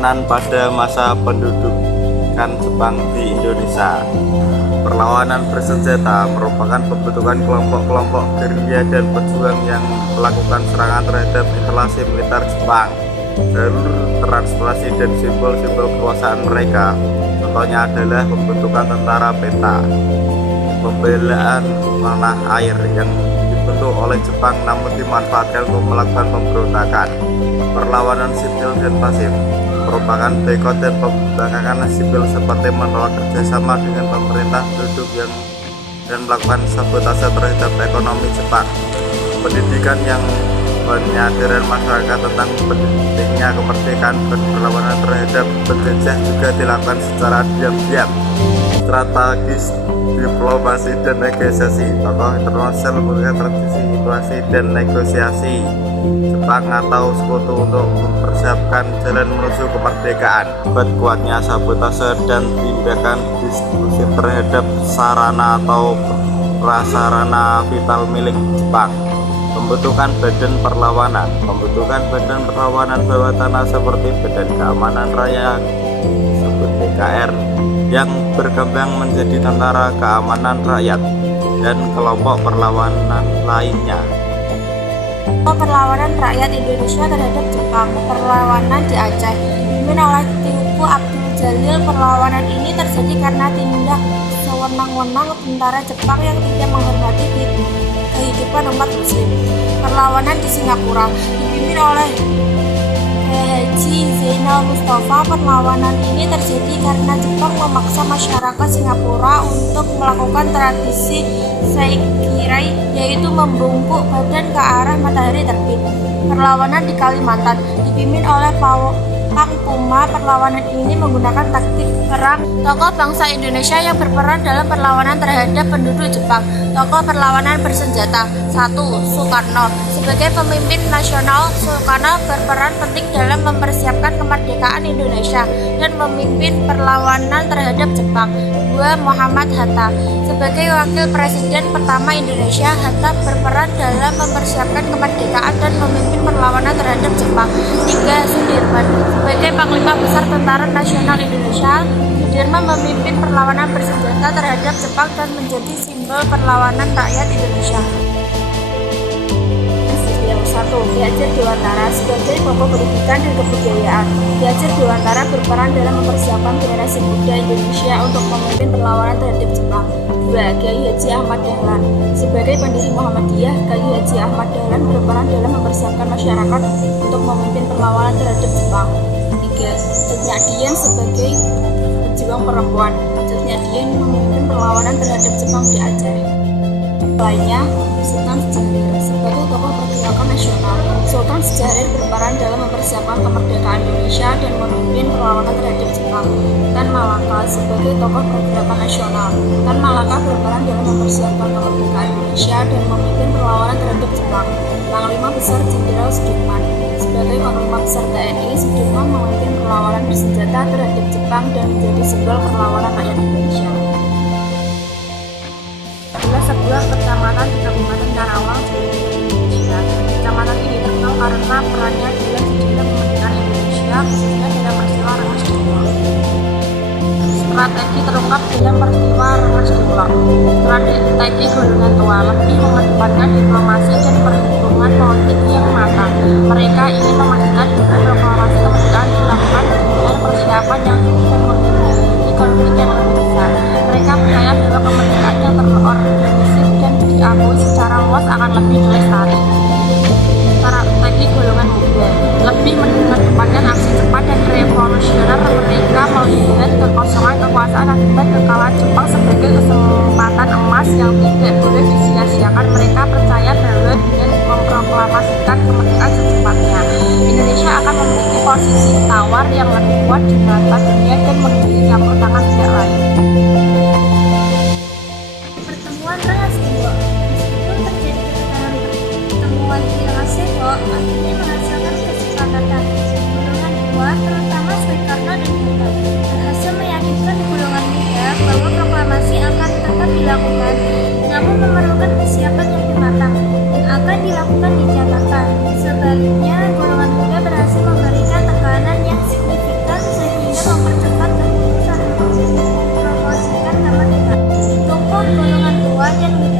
perlawanan pada masa pendudukan Jepang di Indonesia. Perlawanan bersenjata merupakan pembentukan kelompok-kelompok gerilya dan pejuang yang melakukan serangan terhadap instalasi militer Jepang, jalur transportasi dan simbol-simbol kekuasaan mereka. Contohnya adalah pembentukan tentara peta, pembelaan tanah air yang dibentuk oleh Jepang namun dimanfaatkan untuk melakukan pemberontakan. Perlawanan sipil dan pasif merupakan boikot dan pembangkangan sipil seperti menolak kerjasama dengan pemerintah penduduk dan melakukan sabotase terhadap ekonomi Jepang. Pendidikan yang penyadaran masyarakat tentang pentingnya kemerdekaan dan perlawanan terhadap penjajah juga dilakukan secara diam-diam. Strategis diplomasi dan negosiasi, tokoh internasional memiliki tradisi diplomasi dan negosiasi Jepang atau sekutu untuk mempersiapkan jalan menuju kemerdekaan. Akibat kuatnya sabotase dan tindakan destruktif terhadap sarana atau prasarana vital milik Jepang. Pembentukan badan perlawanan bawah tanah seperti Badan Keamanan Rakyat disebut BKR yang berkembang menjadi Tentara Keamanan Rakyat dan kelompok perlawanan lainnya. Perlawanan rakyat Indonesia terhadap Jepang. Perlawanan di Aceh dipimpin oleh Teuku Abdul Jalil. Perlawanan ini terjadi karena tindak sewenang-wenang tentara Jepang yang tidak menghormati kehidupan umat muslim. Perlawanan di Singapura dipimpin oleh Haji Zainal Mustafa. Perlawanan ini terjadi karena Jepang memaksa masyarakat Singapura untuk melakukan tradisi Seikirai, yaitu membungkuk badan ke arah matahari terbit. Perlawanan di Kalimantan dipimpin oleh Pangpuma. Perlawanan ini menggunakan taktik perang. Tokoh bangsa Indonesia yang berperan dalam perlawanan terhadap penduduk Jepang. Tokoh perlawanan bersenjata. 1. Soekarno. Sebagai pemimpin nasional, Soekarno berperan penting dalam mempersiapkan kemerdekaan Indonesia dan memimpin perlawanan terhadap Jepang. 2. Muhammad Hatta. Sebagai wakil presiden pertama Indonesia, Hatta berperan dalam mempersiapkan kemerdekaan dan memimpin perlawanan terhadap Jepang. 3. Sudirman. Sebagai Panglima Besar Tentara Nasional Indonesia, Sudirman memimpin perlawanan bersenjata terhadap Jepang dan menjadi simbol perlawanan rakyat Indonesia. 1. Ki Hajar Dewantara. Sebagai tokoh pendidikan dan kebudayaan, Ki Hajar Dewantara berperan dalam mempersiapkan generasi muda Indonesia untuk memimpin perlawanan terhadap Jepang. 2. Kiai Haji Ahmad Dahlan. Sebagai pendiri Muhammadiyah, Kiai Haji Ahmad Dahlan berperan dalam mempersiapkan masyarakat untuk memimpin perlawanan terhadap Jepang. 3. Cetnya Dian. Sebagai pejuang perempuan, Cetnya Dian memimpin perlawanan terhadap Jepang di Aceh. Lainnya, Sultan Syahrir. Sebagai tokoh pergerakan nasional, Sultan Syahrir berperan dalam mempersiapkan kemerdekaan Indonesia dan memimpin perlawanan terhadap Jepang. Tan Malaka. Sebagai tokoh pergerakan nasional, Tan Malaka berperan dalam mempersiapkan kemerdekaan Indonesia dan memimpin perlawanan terhadap Jepang. Panglima Besar Jenderal Sudirman. Sebagai Panglima Besar TNI, Sudirman memimpin perlawanan bersenjata terhadap Jepang dan menjadi simbol perlawanan rakyat Indonesia. Adalah sebuah kecamatan di Kabupaten Karawang, Indonesia. Kecamatan ini terkenal karena perannya dalam sejarah kemerdekaan Indonesia, khususnya dalam peristiwa Rengas Dengklok. Strategi terungkap dalam peristiwa Rengas Dengklok. Strategi golongan tua lebih mengedepankan diplomasi dan perhitungan politik yang matang. Mereka ingin memastikan bahwa proklamasi kemerdekaan dilakukan dengan persiapan yang cukup dan menghindari konflik yang lebih besar. Mereka percaya bahwa kemerdekaan yang terorganisir dan diakui secara luas akan lebih lestari. Strategi golongan muda lebih mengedepankan aksi cepat dan revolusioner. Mereka melihat kekosongan kekuasaan akibat kekalahan Jepang sebagai kesempatan emas yang tidak boleh disia-siakan. Mereka percaya bahwa dengan memproklamasikan kemerdekaan secepatnya, Indonesia akan memiliki posisi tawar yang lebih kuat di mata dunia dan menghindari campur tangan pihak lain. Pertemuan Rengas Dengklok. Meskipun terjadi ketegangan pertemuan di Rengas Dengklok, akhirnya menghasilkan kesepakatan. Golongan tua, terutama Soekarno dan Hatta, berhasil meyakinkan golongan muda bahwa proklamasi akan tetap dilakukan, namun memerlukan persiapan yang matang dan akan dilakukan di Jakarta. Sebaliknya, golongan muda berhasil memberikan tekanan yang signifikan dan wilayah